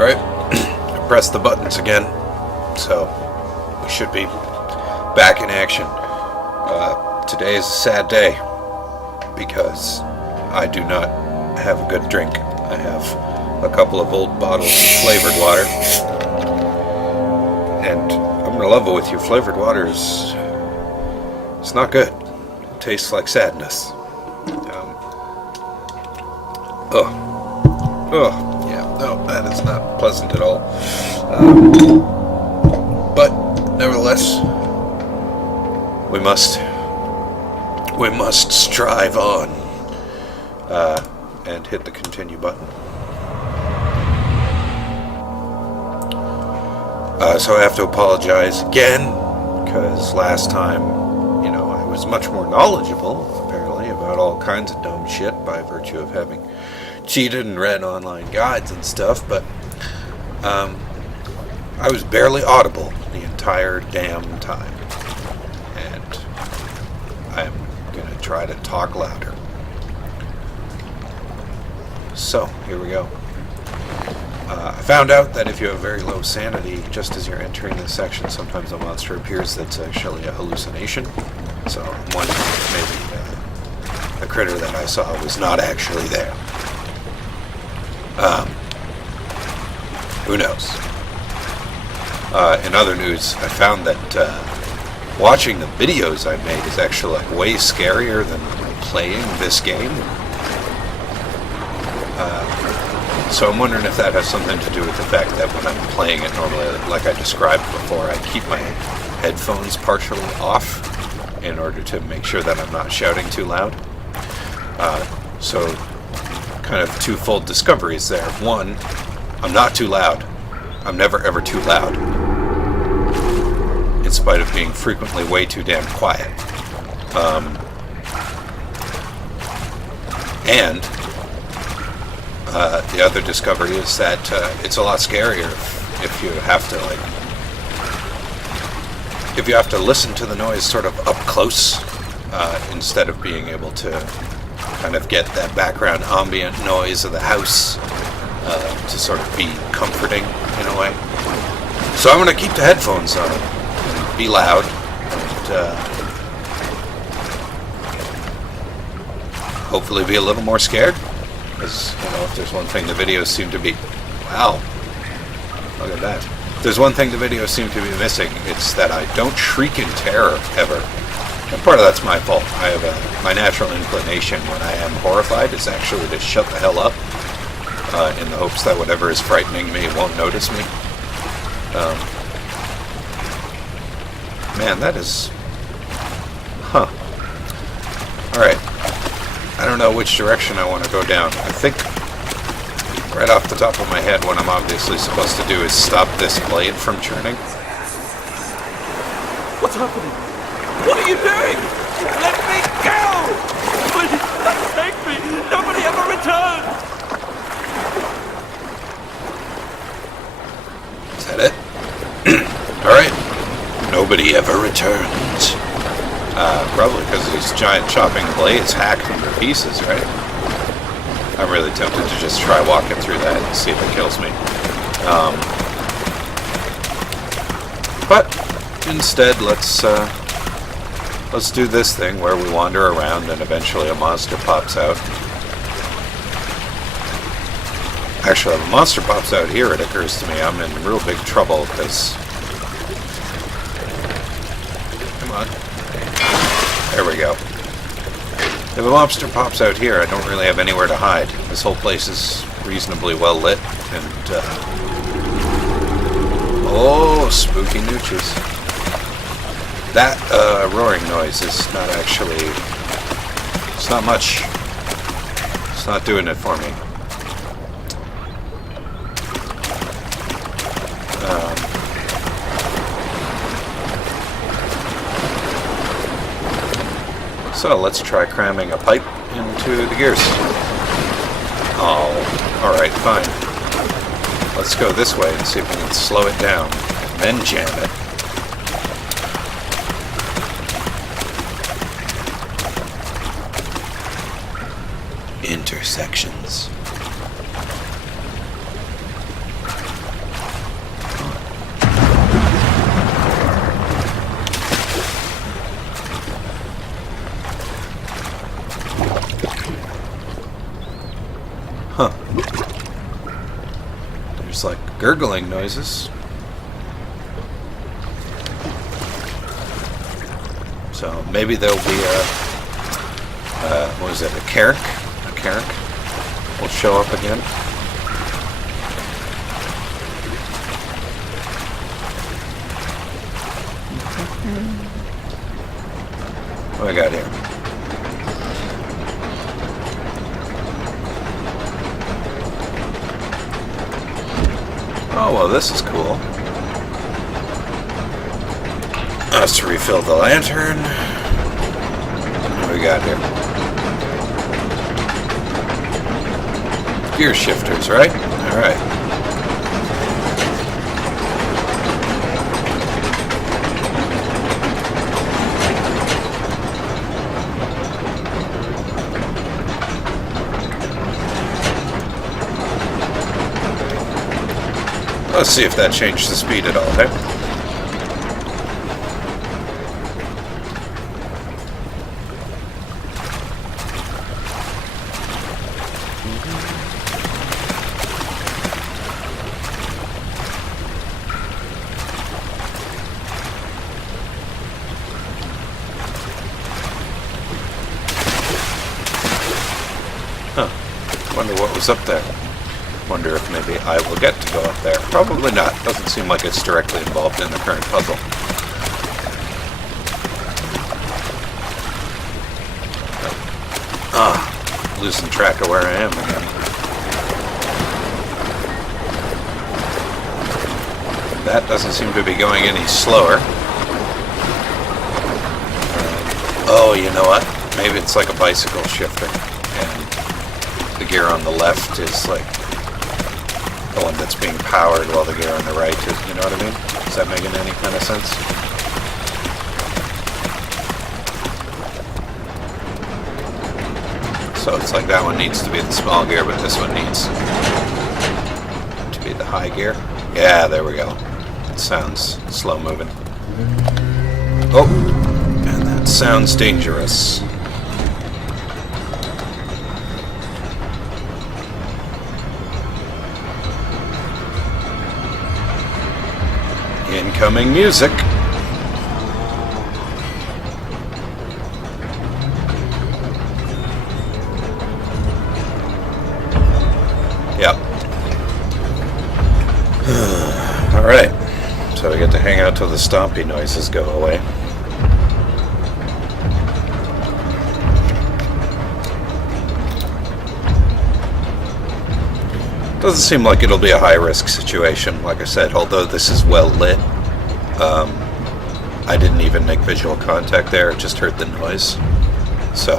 Alright, I pressed the buttons again, so we should be back in action. Today is a sad day because I do not have a good drink. I have a couple of old bottles of flavored water, and I'm gonna level with you. Flavored water it's not good. It tastes like sadness. No, that is not pleasant at all. But nevertheless, we must strive on, and hit the continue button. So I have to apologize again, because last time, I was much more knowledgeable, apparently, about all kinds of dumb shit by virtue of having cheated and read online guides and stuff, but I was barely audible the entire damn time, and I'm gonna try to talk louder. So, here we go. I found out that if you have very low sanity, just as you're entering this section, sometimes a monster appears that's actually a hallucination. So I'm wondering if maybe the critter that I saw was not actually there. Who knows? In other news, I found that watching the videos I made is actually way scarier than playing this game. So I'm wondering if that has something to do with the fact that when I'm playing it normally, like I described before, I keep my headphones partially off in order to make sure that I'm not shouting too loud. So kind of twofold discoveries there. One, I'm not too loud. I'm never ever too loud, in spite of being frequently way too damn quiet. And the other discovery is that it's a lot scarier if you have to listen to the noise sort of up close, instead of being able to kind of get that background ambient noise of the house to sort of be comforting in a way. So I'm going to keep the headphones on, and be loud, and hopefully be a little more scared. Because, if there's one thing the videos seem to be... Wow. Look at that. If there's one thing the videos seem to be missing, it's that I don't shriek in terror, ever. And part of that's my fault. I have my natural inclination when I am horrified is actually to shut the hell up, in the hopes that whatever is frightening me won't notice me. Man, that is... Huh. Alright. I don't know which direction I want to go down. I think, right off the top of my head, what I'm obviously supposed to do is stop this blade from churning. What's happening? What are you doing? Let me go! Please, take me! Nobody ever returns! Is that it? Alright. Nobody ever returns. Probably because these giant chopping blades hack them to pieces, right? I'm really tempted to just try walking through that and see if it kills me. But instead, let's do this thing where we wander around and eventually a monster pops out. Actually, if a monster pops out here, it occurs to me I'm in real big trouble because... Come on. There we go. If a monster pops out here, I don't really have anywhere to hide. This whole place is reasonably well lit, and, oh, spooky nooches. That, roaring noise is not actually... It's not much. It's not doing it for me. So let's try cramming a pipe into the gears. Oh, alright, fine. Let's go this way and see if we can slow it down, and then jam it. Intersections. There's like gurgling noises. So maybe there'll be what is it, a carrick? A carrick will show up again. What do I got here? Oh, well, this is cool. Let's refill the lantern. What do we got here? Gear shifters, right? Alright. Let's see if that changed the speed at all, hey? Huh. Wonder what was up there. Wonder if maybe I will get to go up there. Probably not. Doesn't seem like it's directly involved in the current puzzle. Losing track of where I am again. That doesn't seem to be going any slower. Oh, you know what? Maybe it's like a bicycle shifter. And the gear on the left is like the one that's being powered while the gear on the right is, you know what I mean? Is that making any kind of sense? So it's like that one needs to be the small gear, but this one needs to be the high gear. Yeah, there we go. It sounds slow moving. Oh, and that sounds dangerous. Incoming music. Yep. Alright. So we get to hang out till the stompy noises go away. Doesn't seem like it'll be a high-risk situation, like I said, although this is well lit. I didn't even make visual contact there, I just heard the noise. So,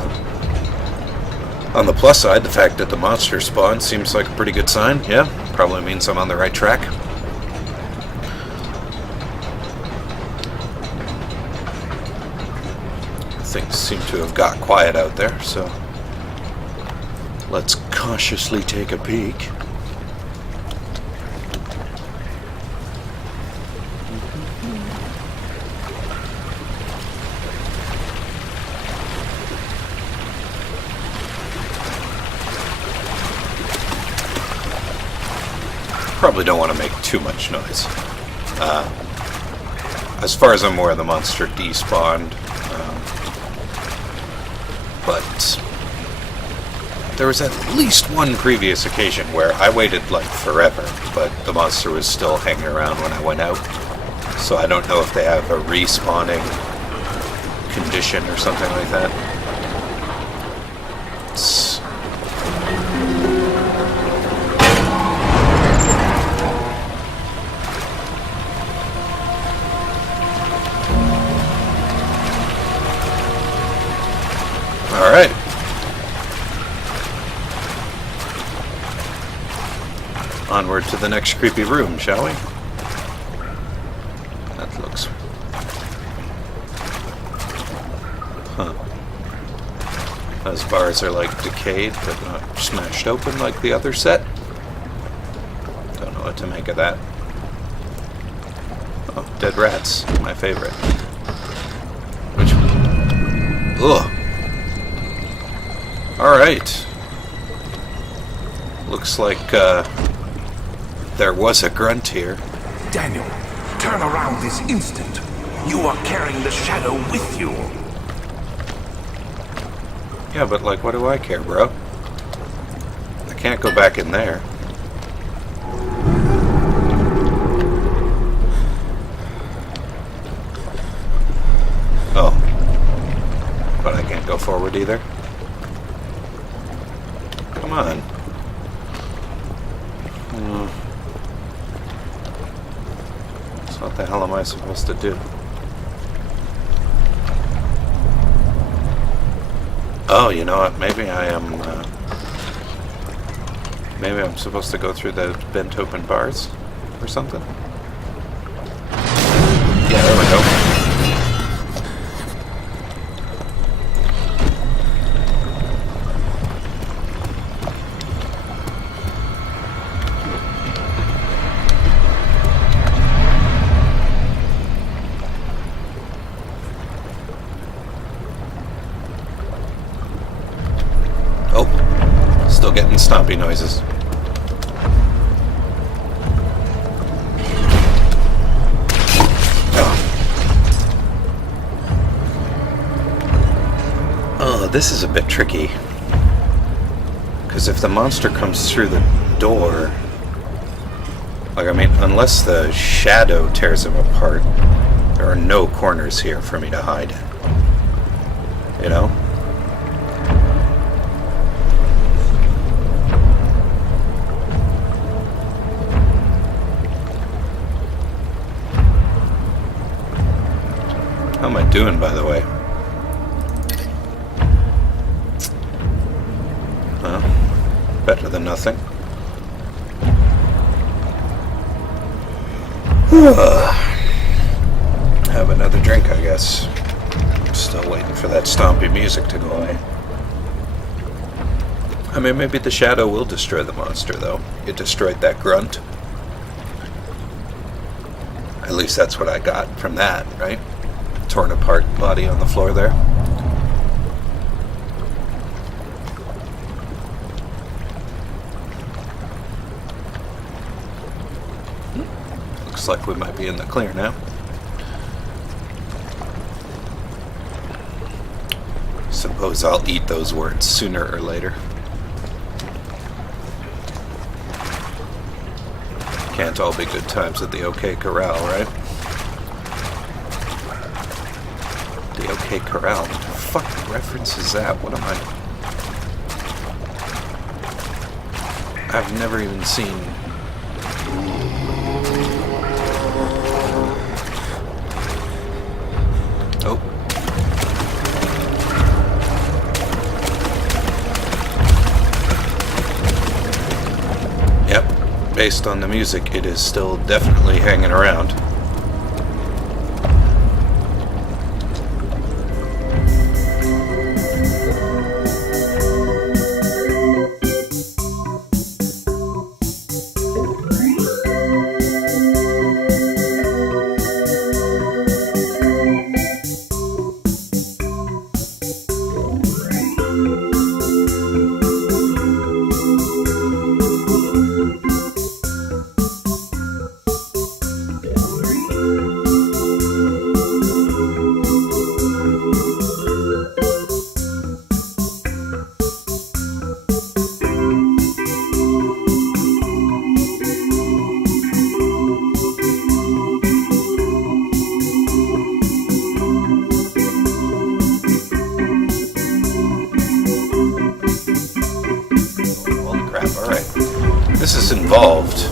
on the plus side, the fact that the monster spawned seems like a pretty good sign. Yeah, probably means I'm on the right track. Things seem to have got quiet out there, so let's cautiously take a peek. Probably don't want to make too much noise. As far as I'm aware, the monster despawned. But there was at least one previous occasion where I waited like forever, but the monster was still hanging around when I went out. So I don't know if they have a respawning condition or something like that. Alright. Onward to the next creepy room, shall we? That looks... Huh. Those bars are like decayed, but not smashed open like the other set. Don't know what to make of that. Oh, dead rats. My favorite. Which one? Ugh. Alright. Looks like, there was a grunt here. Daniel, turn around this instant. You are carrying the shadow with you. Yeah, but like, what do I care, bro? I can't go back in there. Oh. But I can't go forward either? Come on. So what the hell am I supposed to do? Oh, you know what? Maybe I am, maybe I'm supposed to go through the bent open bars or something? Yeah, there we go. Still getting stompy noises. Oh, this is a bit tricky. Because if the monster comes through the door, like, I mean, unless the shadow tears him apart, there are no corners here for me to hide. You know? How am I doing, by the way? Well, better than nothing. Have another drink, I guess. Still waiting for that stompy music to go away. I mean, maybe the shadow will destroy the monster, though. It destroyed that grunt. At least that's what I got from that, right? Torn apart body on the floor there. Looks like we might be in the clear now. Suppose I'll eat those words sooner or later. Can't all be good times at the OK Corral, right? The OK Corral. What the fuck reference is that? What am I... I've never even seen... Oh. Yep. Based on the music, it is still definitely hanging around. This is involved,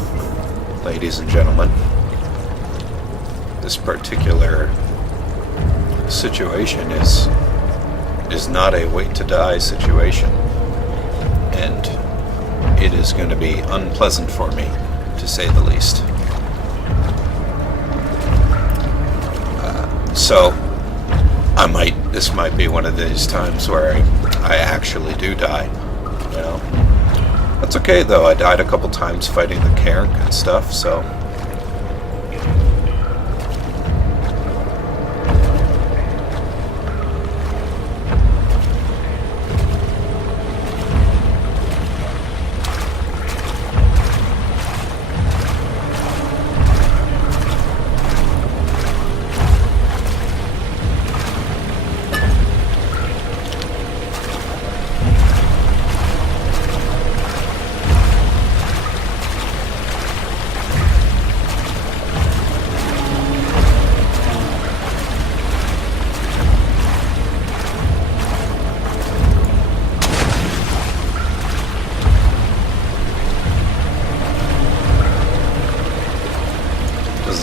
ladies and gentlemen. This particular situation is not a wait to die situation, and it is going to be unpleasant for me, to say the least. So this might be one of these times where I actually do die, you know. That's okay, though. I died a couple times fighting the Cairn and stuff, so...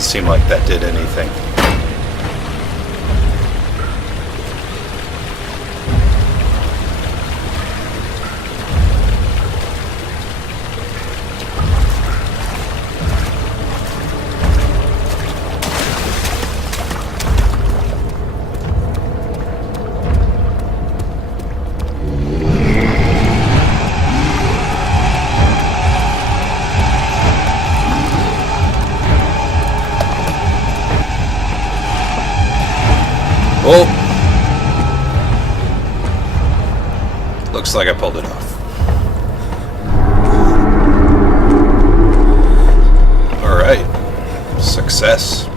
seem like that did anything. Oh! Looks like I pulled it off. Alright. Success.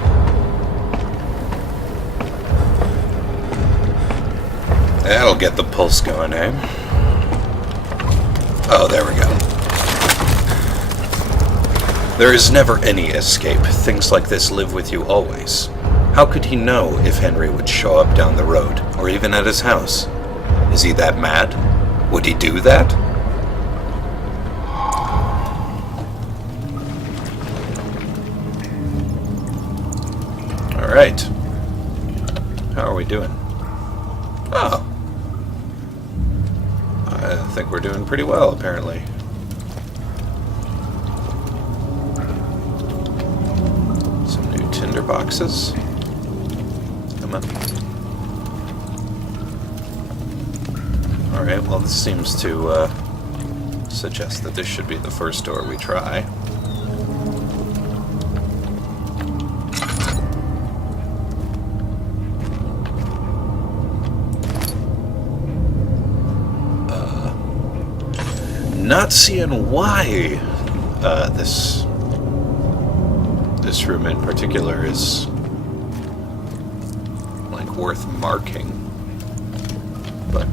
That'll get the pulse going, eh? Oh, there we go. There is never any escape. Things like this live with you always. How could he know if Henry would show up down the road, or even at his house? Is he that mad? Would he do that? Alright. How are we doing? Oh. I think we're doing pretty well, apparently. Some new tinder boxes. Alright, well this seems to suggest that this should be the first door we try. Not seeing why this room in particular is worth marking, but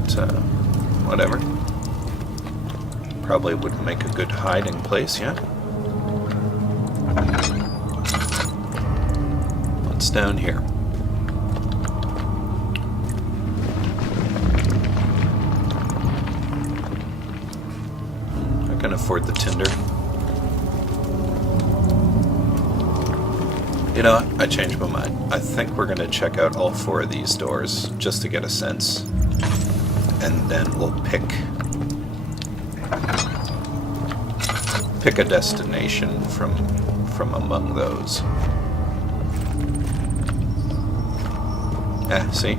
whatever. Probably would make a good hiding place, yeah? What's down here? I can afford the tinder. You know, I changed my mind. I think we're going to check out all 4 of these doors just to get a sense. And then we'll pick a destination from among those. See?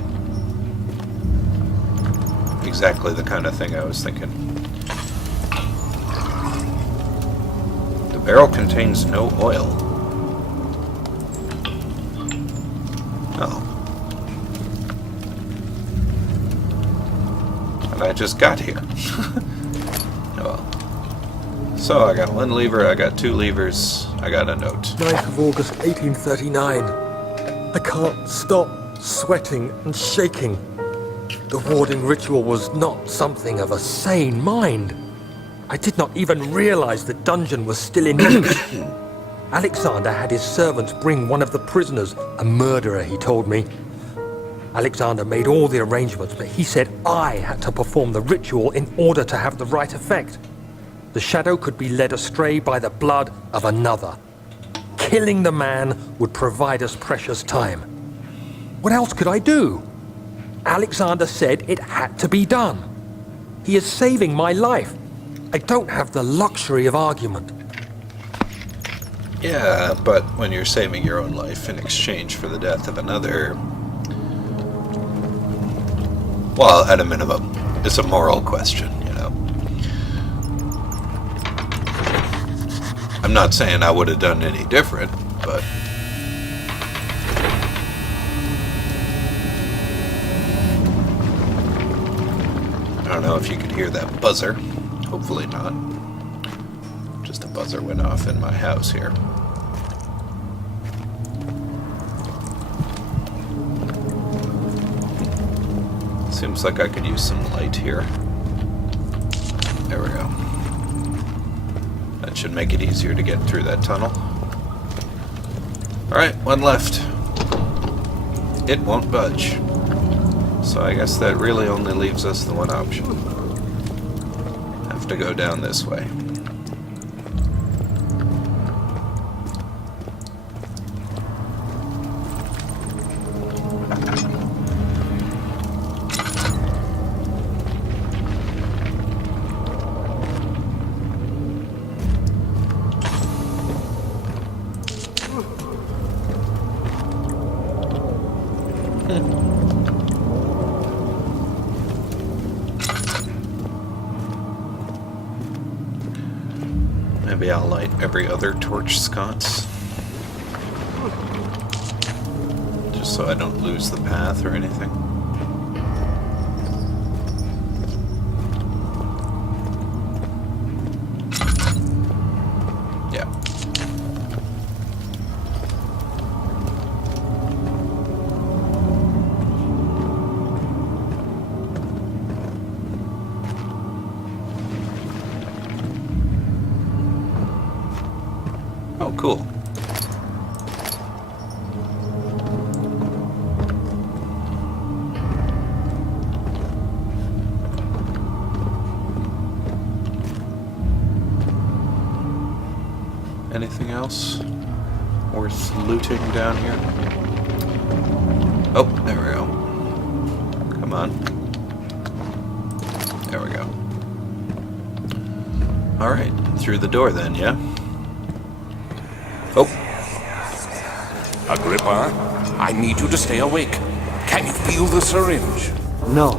Exactly the kind of thing I was thinking. The barrel contains no oil. Oh. And I just got here. Oh well. So I got 1 lever, I got 2 levers, I got a note. 9th of August, 1839. I can't stop sweating and shaking. The warding ritual was not something of a sane mind. I did not even realize the dungeon was still in use. Alexander had his servants bring one of the prisoners, a murderer, he told me. Alexander made all the arrangements, but he said I had to perform the ritual in order to have the right effect. The shadow could be led astray by the blood of another. Killing the man would provide us precious time. What else could I do? Alexander said it had to be done. He is saving my life. I don't have the luxury of argument. Yeah, but when you're saving your own life in exchange for the death of another, well, at a minimum, it's a moral question, you know. I'm not saying I would have done any different, but I don't know if you could hear that buzzer. Hopefully not. Just a buzzer went off in my house here. Seems like I could use some light here. There we go. That should make it easier to get through that tunnel. Alright, 1 left. It won't budge. So I guess that really only leaves us the one option. Have to go down this way. Maybe I'll light every other torch sconce. Just so I don't lose the path or anything. Yeah. Oh, cool. Anything else worth looting down here? Oh, there we go. Come on. There we go. Alright, through the door then, yeah? Oh. Agrippa, I need you to stay awake. Can you feel the syringe? No,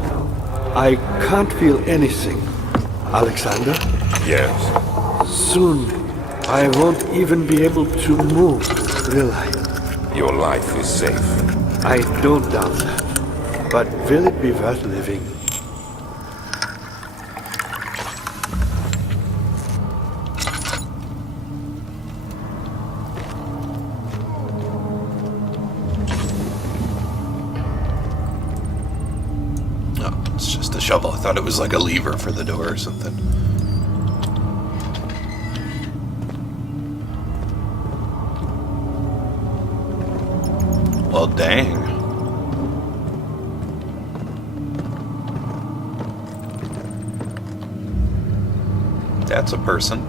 I can't feel anything. Alexander, Yes. soon I won't even be able to move, will I? Your life is safe. I don't doubt that. But will it be worth living? No, it's just a shovel. I thought it was like a lever for the door or something. Well, dang. That's a person.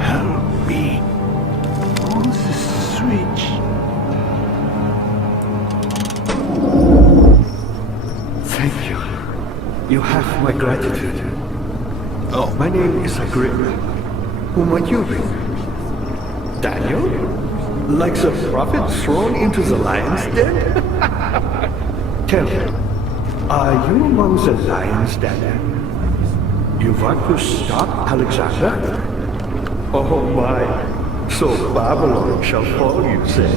Help me. Oh, the switch. Thank you. You have my gratitude. Oh, My name is Agrippa. Who might you be? Daniel? Like the prophet thrown into the lion's den? Tell me, are you among the lions, Daniel? You want to stop Alexander? Oh my, so Babylon shall fall, you say?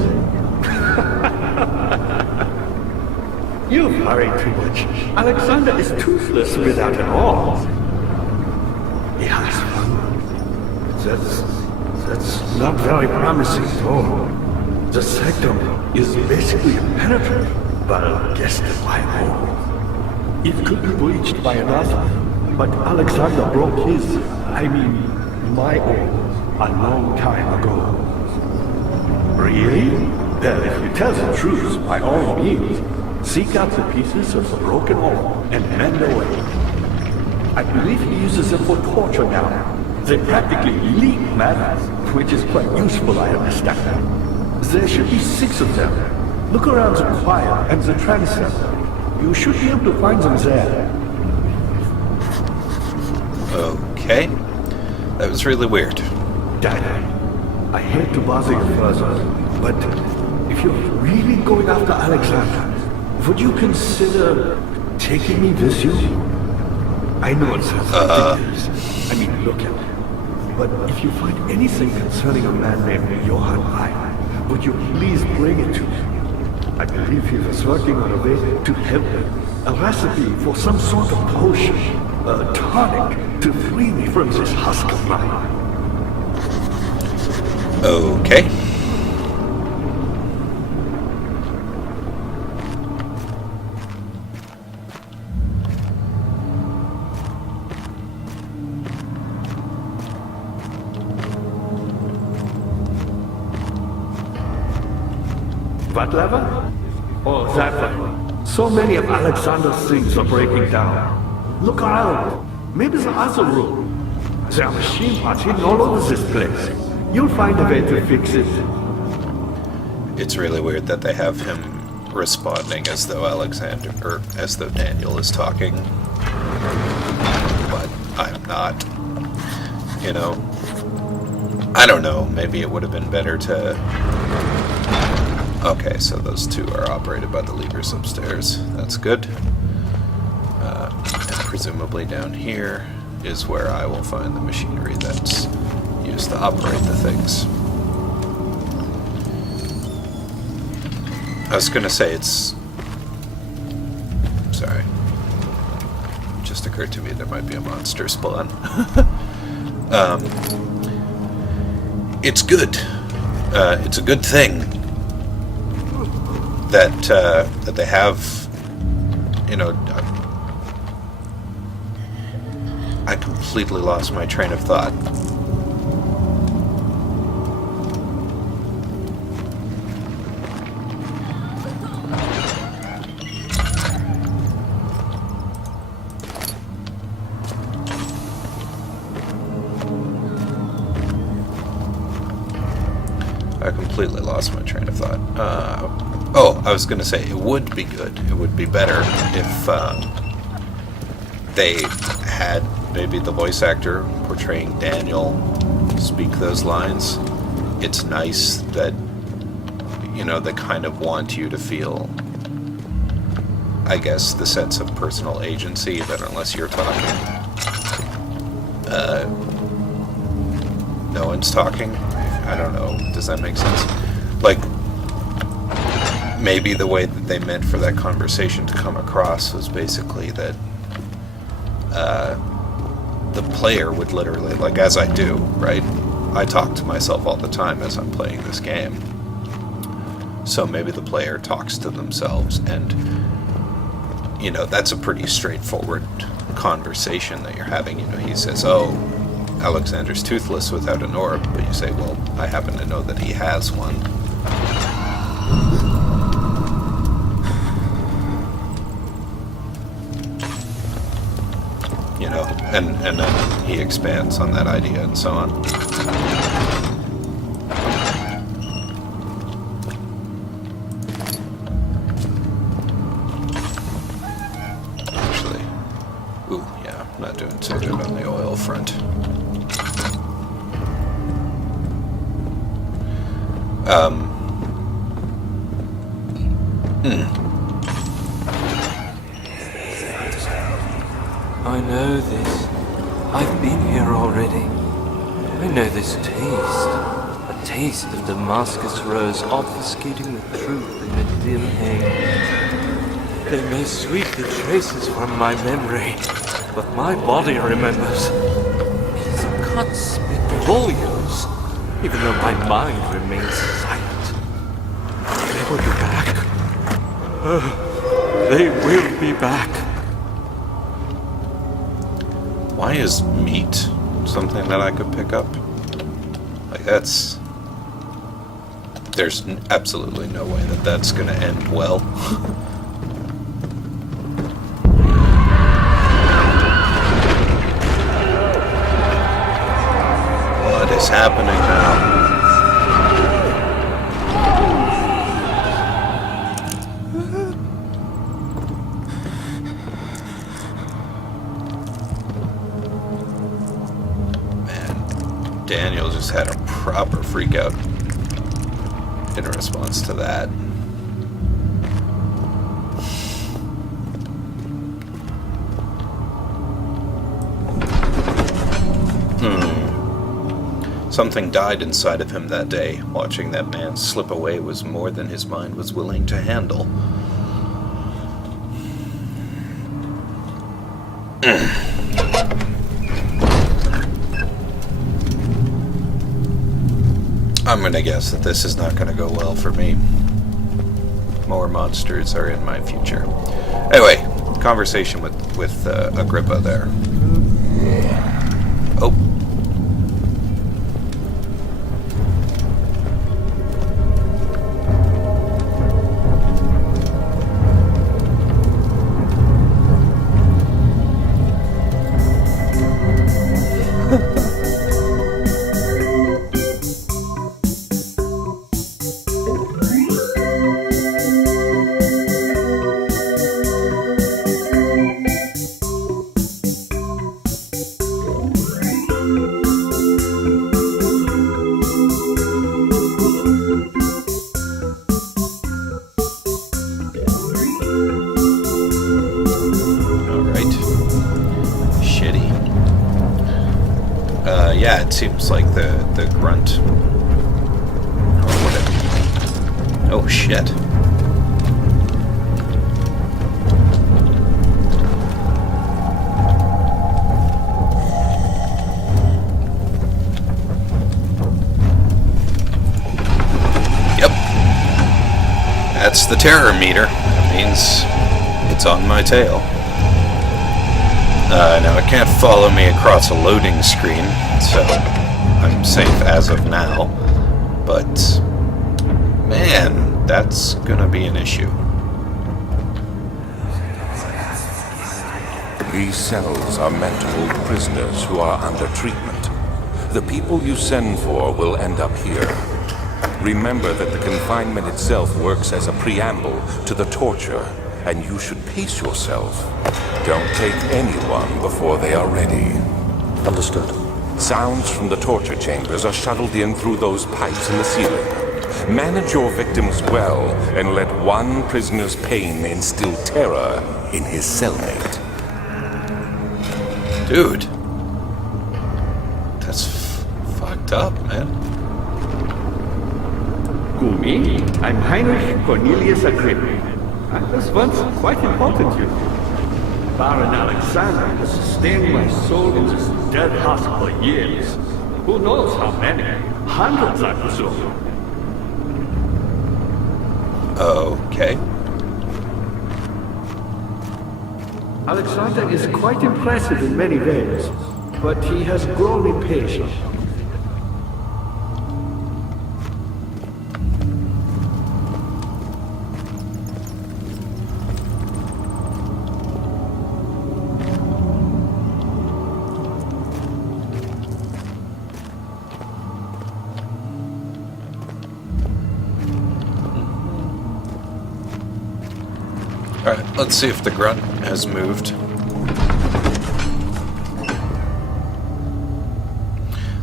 You worry too much. Alexander is toothless without an arm. He has one. That's not very promising at all. The sectum is basically impenetrable, but against my own. It could be breached by another, but Alexander broke his, my own, a long time ago. Really? Well, if you tell the truth, by all means, seek out the pieces of the broken arm and mend away. I believe he uses them for torture now. They practically leak matter, which is quite useful, I understand. There should be 6 of them. Look around the choir and the transept. You should be able to find them there. okay. That was really weird. Dad, I hate to bother you further, but if you're really going after Alexander, would you consider taking me with you? I know it sounds ridiculous. I mean, look at it. But if you find anything concerning a man named Johann Rein, would you please bring it to me? I believe he was working on a way to help me. A recipe for some sort of potion, a tonic, to free me from this husk of mine. Okay. What lever? Oh, that one. So many of Alexander's things are breaking down. Look around. Maybe the other room. There are machine parts hidden all over this place. You'll find a way to fix it. It's really weird that they have him responding as though Daniel is talking, but I'm not. You know, I don't know. Maybe it would have been better to. Okay, so those two are operated by the levers upstairs. That's good. And presumably down here is where I will find the machinery that's used to operate the things. I was gonna say it's... Sorry. It just occurred to me there might be a monster spawn. It's good. It's a good thing that they have, you know... I completely lost my train of thought. I was going to say, it would be good. It would be better if they had maybe the voice actor portraying Daniel speak those lines. It's nice that, you know, they kind of want you to feel, I guess, the sense of personal agency that unless you're talking, no one's talking. I don't know. Does that make sense? Like, maybe the way that they meant for that conversation to come across was basically that the player would literally, like as I do, right? I talk to myself all the time as I'm playing this game. So maybe the player talks to themselves, and, you know, that's a pretty straightforward conversation that you're having. You know, he says, oh, Alexander's toothless without an orb, but you say, well, I happen to know that he has one. You know, and then he expands on that idea and so on. Actually, ooh, yeah, I'm not doing so good on the oil front. I know this. I've been here already. I know this taste. A taste of Damascus rose obfuscating the truth in a dim haze. They may sweep the traces from my memory, but my body remembers. These cuts speak volumes, even though my mind remains silent. They will be back. They will be back. Why is meat something that I could pick up? Like, that's... There's absolutely no way that that's going to end well. What is happening now? Daniel just had a proper freak out in response to that. Something died inside of him that day. Watching that man slip away was more than his mind was willing to handle. I'm gonna guess that this is not gonna go well for me. More monsters are in my future. Anyway, conversation with Agrippa there. Oh. it seems like the grunt. Oh shit. Yep. That's the terror meter. That means it's on my tail. Now it can't follow me across a loading screen, so I'm safe as of now. But man, that's gonna be an issue. These cells are meant to hold prisoners who are under treatment. The people you send for will end up here. Remember that the confinement itself works as a preamble to the torture, and you should pace yourself. Don't take anyone before they are ready. Understood. Sounds from the torture chambers are shuttled in through those pipes in the ceiling. Manage your victims well, and let one prisoner's pain instill terror in his cellmate. Dude. That's fucked up, man. Me? I'm Heinrich Cornelius Agrippa. I was once quite important, you know. Baron Alexander has sustained my soul in this dead husk for years. Who knows how many? Hundreds, I presume. Okay. Alexander is quite impressive in many ways, but he has grown impatient. Alright, let's see if the grunt has moved.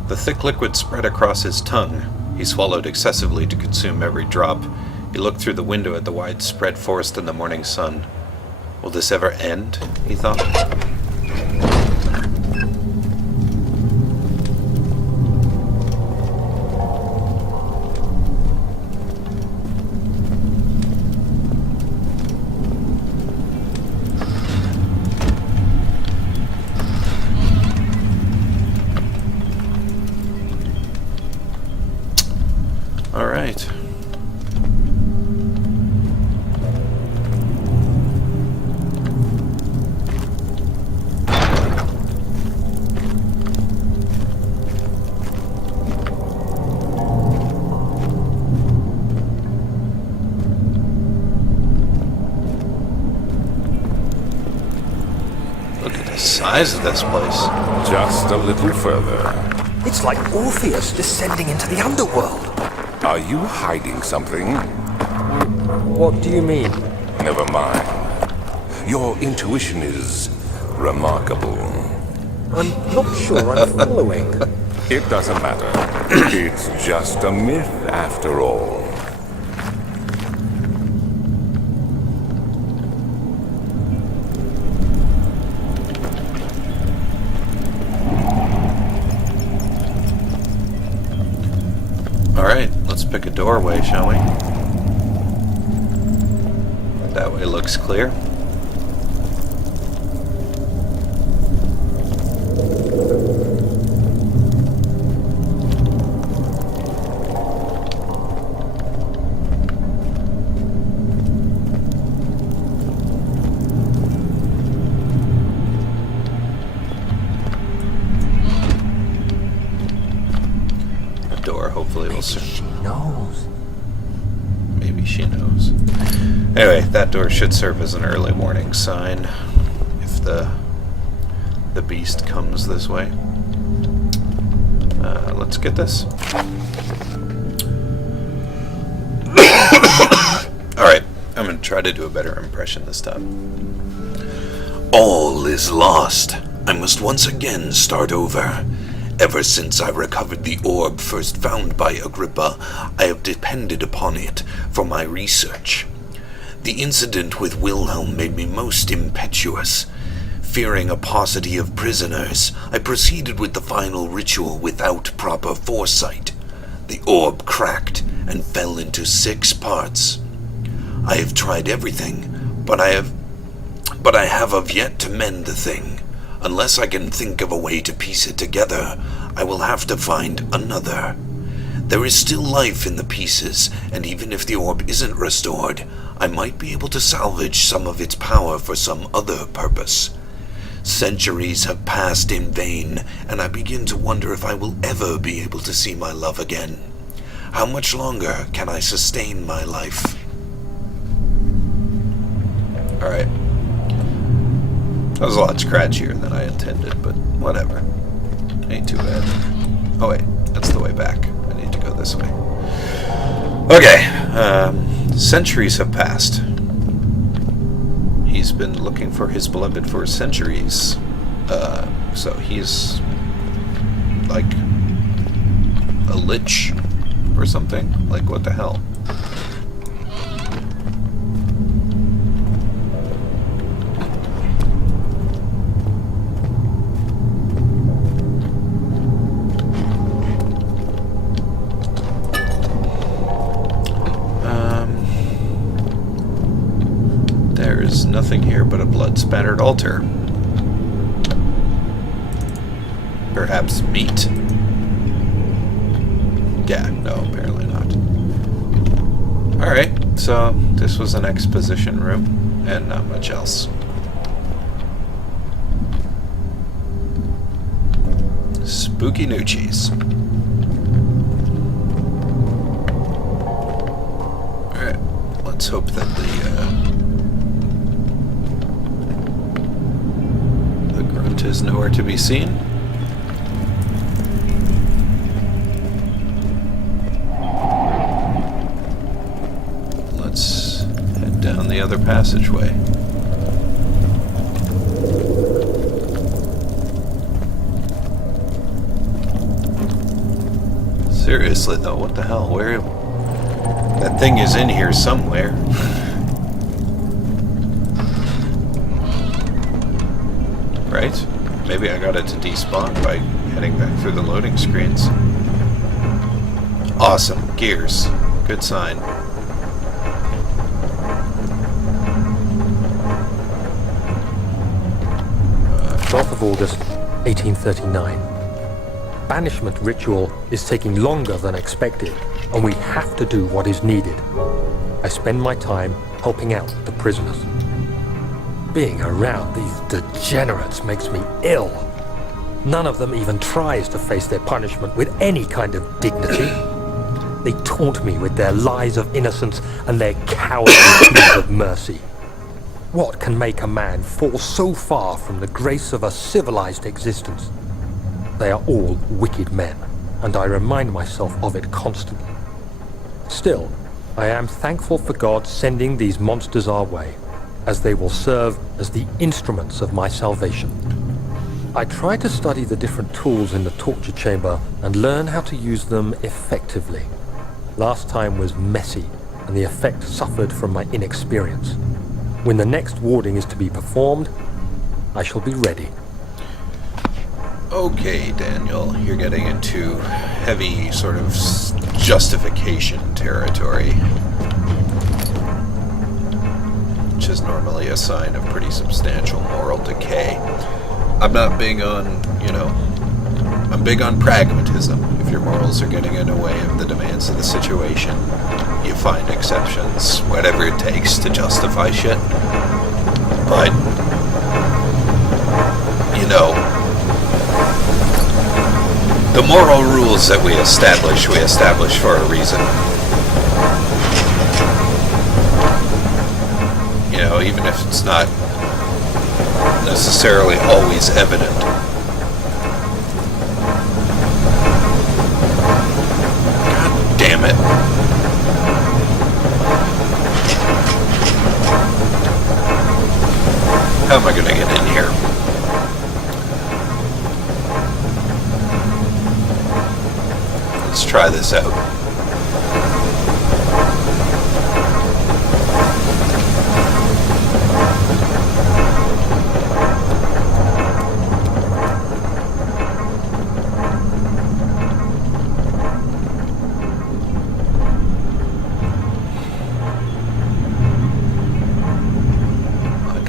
The thick liquid spread across his tongue. He swallowed excessively to consume every drop. He looked through the window at the widespread forest and the morning sun. Will this ever end? He thought. All right. Look at the size of this place. Just a little further. It's like Orpheus descending into the underworld. Are you hiding something? What do you mean? Never mind. Your intuition is remarkable. I'm not sure I'm following. It doesn't matter. It's just a myth after all. Alright, let's pick a doorway, shall we? That way looks clear. Hopefully we'll soon. She knows. Maybe she knows. Anyway, that door should serve as an early warning sign if the beast comes this way. Let's get this. Alright, I'm going to try to do a better impression this time. All is lost. I must once again start over. Ever since I recovered the orb first found by Agrippa, I have depended upon it for my research. The incident with Wilhelm made me most impetuous. Fearing a paucity of prisoners, I proceeded with the final ritual without proper foresight. The orb cracked and fell into 6 parts. I have tried everything, but I have of yet to mend the thing. Unless I can think of a way to piece it together, I will have to find another. There is still life in the pieces, and even if the orb isn't restored, I might be able to salvage some of its power for some other purpose. Centuries have passed in vain, and I begin to wonder if I will ever be able to see my love again. How much longer can I sustain my life? Alright. That was a lot scratchier than I intended, but whatever. Ain't too bad. Oh wait, that's the way back. I need to go this way. Okay, centuries have passed. He's been looking for his beloved for centuries. So he's like a lich or something? Like, what the hell? There's nothing here but a blood-spattered altar. Perhaps meat? Yeah, no, apparently not. Alright, so this was an exposition room, and not much else. Spooky noochies. Alright, let's hope that the grunt is nowhere to be seen. Let's head down the other passageway. Seriously though, what the hell? Where? That thing is in here somewhere. Right? Maybe I got it to despawn by heading back through the loading screens. Awesome. Gears. Good sign. 12th of August, 1839. Banishment ritual is taking longer than expected, and we have to do what is needed. I spend my time helping out the prisoners. Being around these degenerates makes me ill. None of them even tries to face their punishment with any kind of dignity. They taunt me with their lies of innocence and their cowardly pleas of mercy. What can make a man fall so far from the grace of a civilized existence? They are all wicked men, and I remind myself of it constantly. Still, I am thankful for God sending these monsters our way, as they will serve as the instruments of my salvation. I try to study the different tools in the torture chamber and learn how to use them effectively. Last time was messy, and the effect suffered from my inexperience. When the next warding is to be performed, I shall be ready. Okay, Daniel, you're getting into heavy sort of justification territory, which is normally a sign of pretty substantial moral decay. I'm not big on, I'm big on pragmatism. If your morals are getting in the way of the demands of the situation, you find exceptions, whatever it takes to justify shit. But, the moral rules that we establish for a reason. Even if it's not necessarily always evident. God damn it. How am I going to get in here? Let's try this out.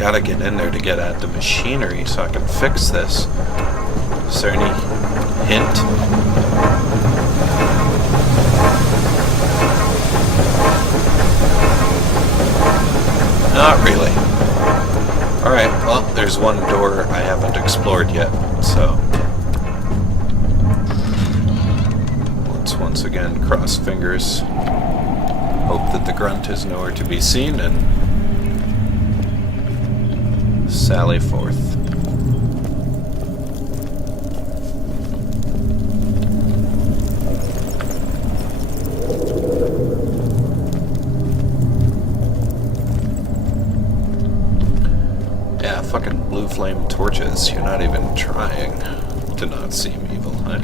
gotta get in there to get at the machinery so I can fix this. Is there any hint? Not really. Alright, well, there's one door I haven't explored yet, so... let's once again cross fingers. Hope that the grunt is nowhere to be seen, and... sally forth. Yeah, fucking blue flame torches. You're not even trying to not seem evil, huh?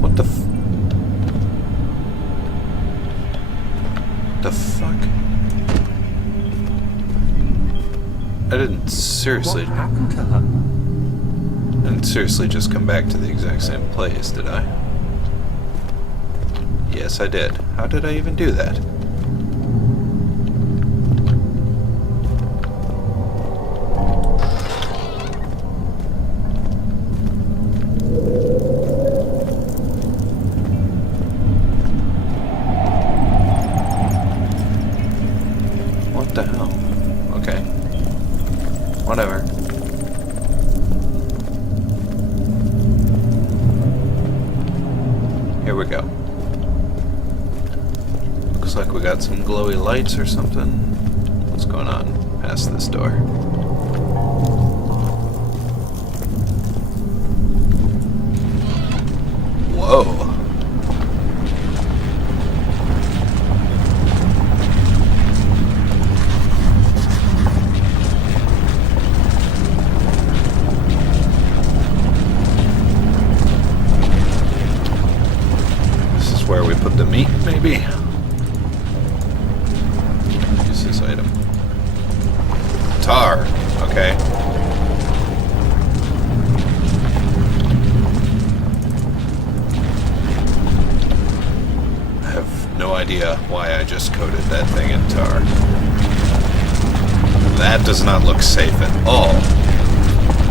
What the the fuck? I didn't seriously... What happened to her? I didn't seriously just come back to the exact same place, did I? Yes, I did. How did I even do that? What the hell? Okay. Whatever. Here we go. Looks like we got some glowy lights or something. What's going on past this door? Whoa. Where we put the meat, maybe? Use this item. Tar. Okay. I have no idea why I just coated that thing in tar. That does not look safe at all.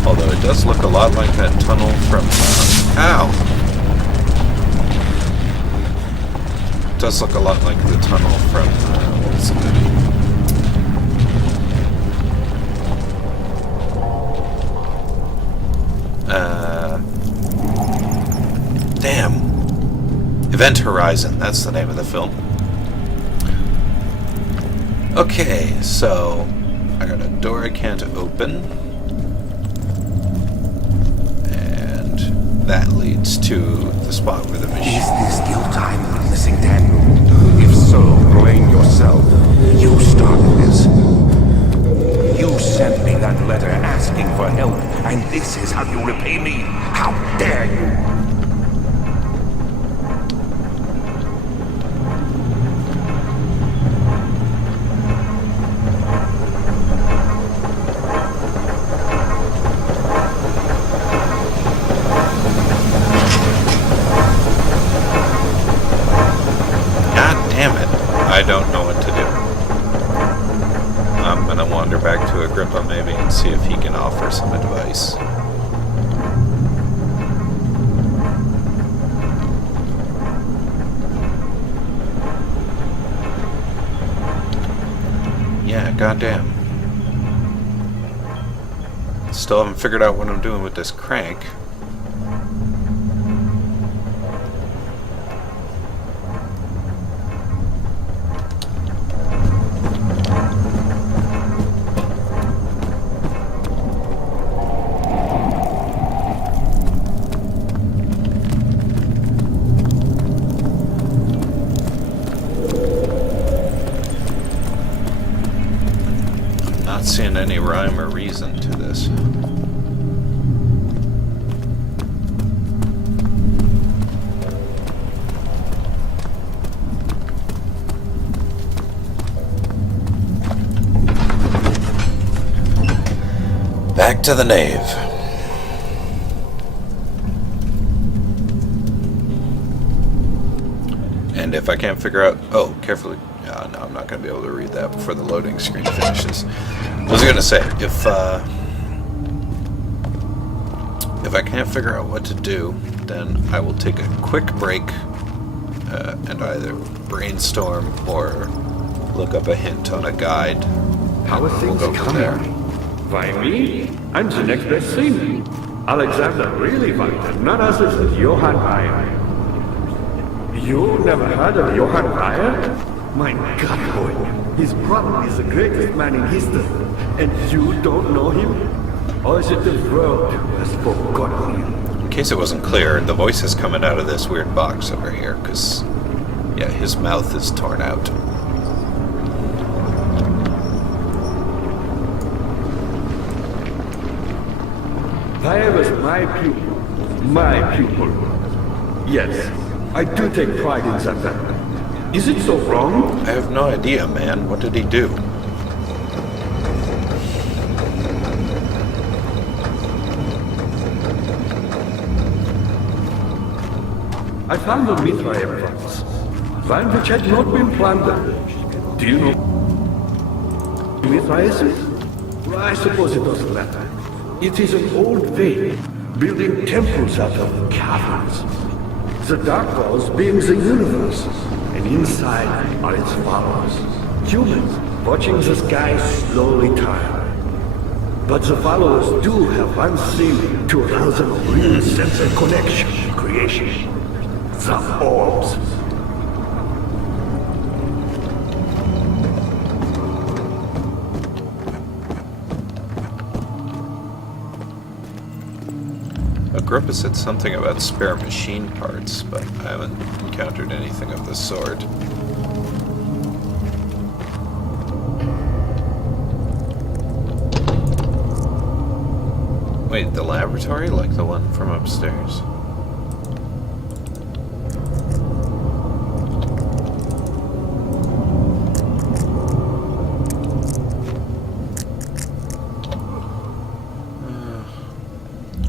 Although it does look a lot like that tunnel from... ow! It does look a lot like the tunnel from, what is the movie? Damn. Event Horizon, that's the name of the film. Okay, so I got a door I can't open. And that leads to the spot where the machine... Is this guilt I'm witnessing, Daniel? If so, blame yourself. You started this. You sent me that letter asking for help, and this is how you repay me? How dare you! I don't know what to do. I'm gonna wander back to Agrippa maybe and see if he can offer some advice. Yeah, goddamn. Still haven't figured out what I'm doing with this crank. Not seeing any rhyme or reason to this. Back to the nave. And if I can't figure out... oh, carefully No, I'm not going to be able to read that before the loading screen finishes. I was going to say, if I can't figure out what to do, then I will take a quick break and either brainstorm or look up a hint on a guide. How are things coming? Why me? I'm the next best thing. Alexander really wanted none other than Johann Reyer. You never heard of Johann Reyer? My God, boy. He's probably the greatest man in history. And you don't know him? Or is it the world who has forgotten him? In case it wasn't clear, the voice is coming out of this weird box over here, because, yeah, his mouth is torn out. Reyer was my pupil. My pupil. Yes, I do take pride in that. Is it so wrong? I have no idea, man. What did he do? I found a Mithraeum once, one which had not been plundered. Do you know Mithraeum? Well, I suppose it doesn't matter. It is an old faith, building temples out of caverns. The dark walls being the universe, and inside are its followers. Humans, watching the sky slowly turn. But the followers do have one thing to allow them a real sense of connection to creation. The orbs. Agrippa said something about spare machine parts, but I haven't encountered anything of the sort. Wait, the laboratory? Like the one from upstairs?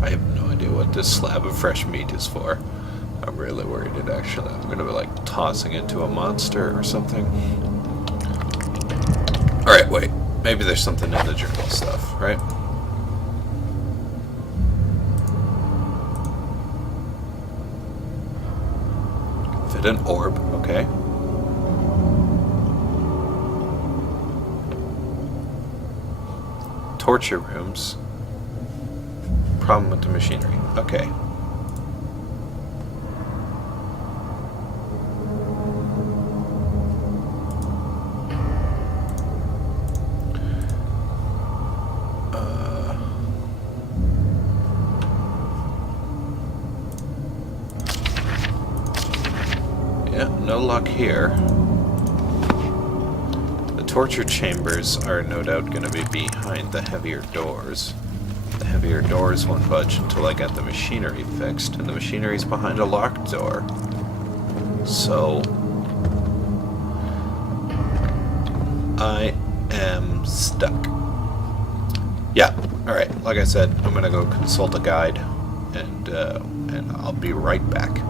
I have no idea what this slab of fresh meat is for. I'm really worried I'm gonna be like tossing it to a monster or something. Alright, wait. Maybe there's something in the journal stuff, right? Fit an orb, okay. Torture rooms. Problem with the machinery. Okay. Yeah, no luck here. The torture chambers are no doubt going to be behind the heavier doors. The heavier doors won't budge until I get the machinery fixed, and the machinery's behind a locked door. So I am stuck. Yeah, alright, like I said, I'm gonna go consult a guide, and I'll be right back.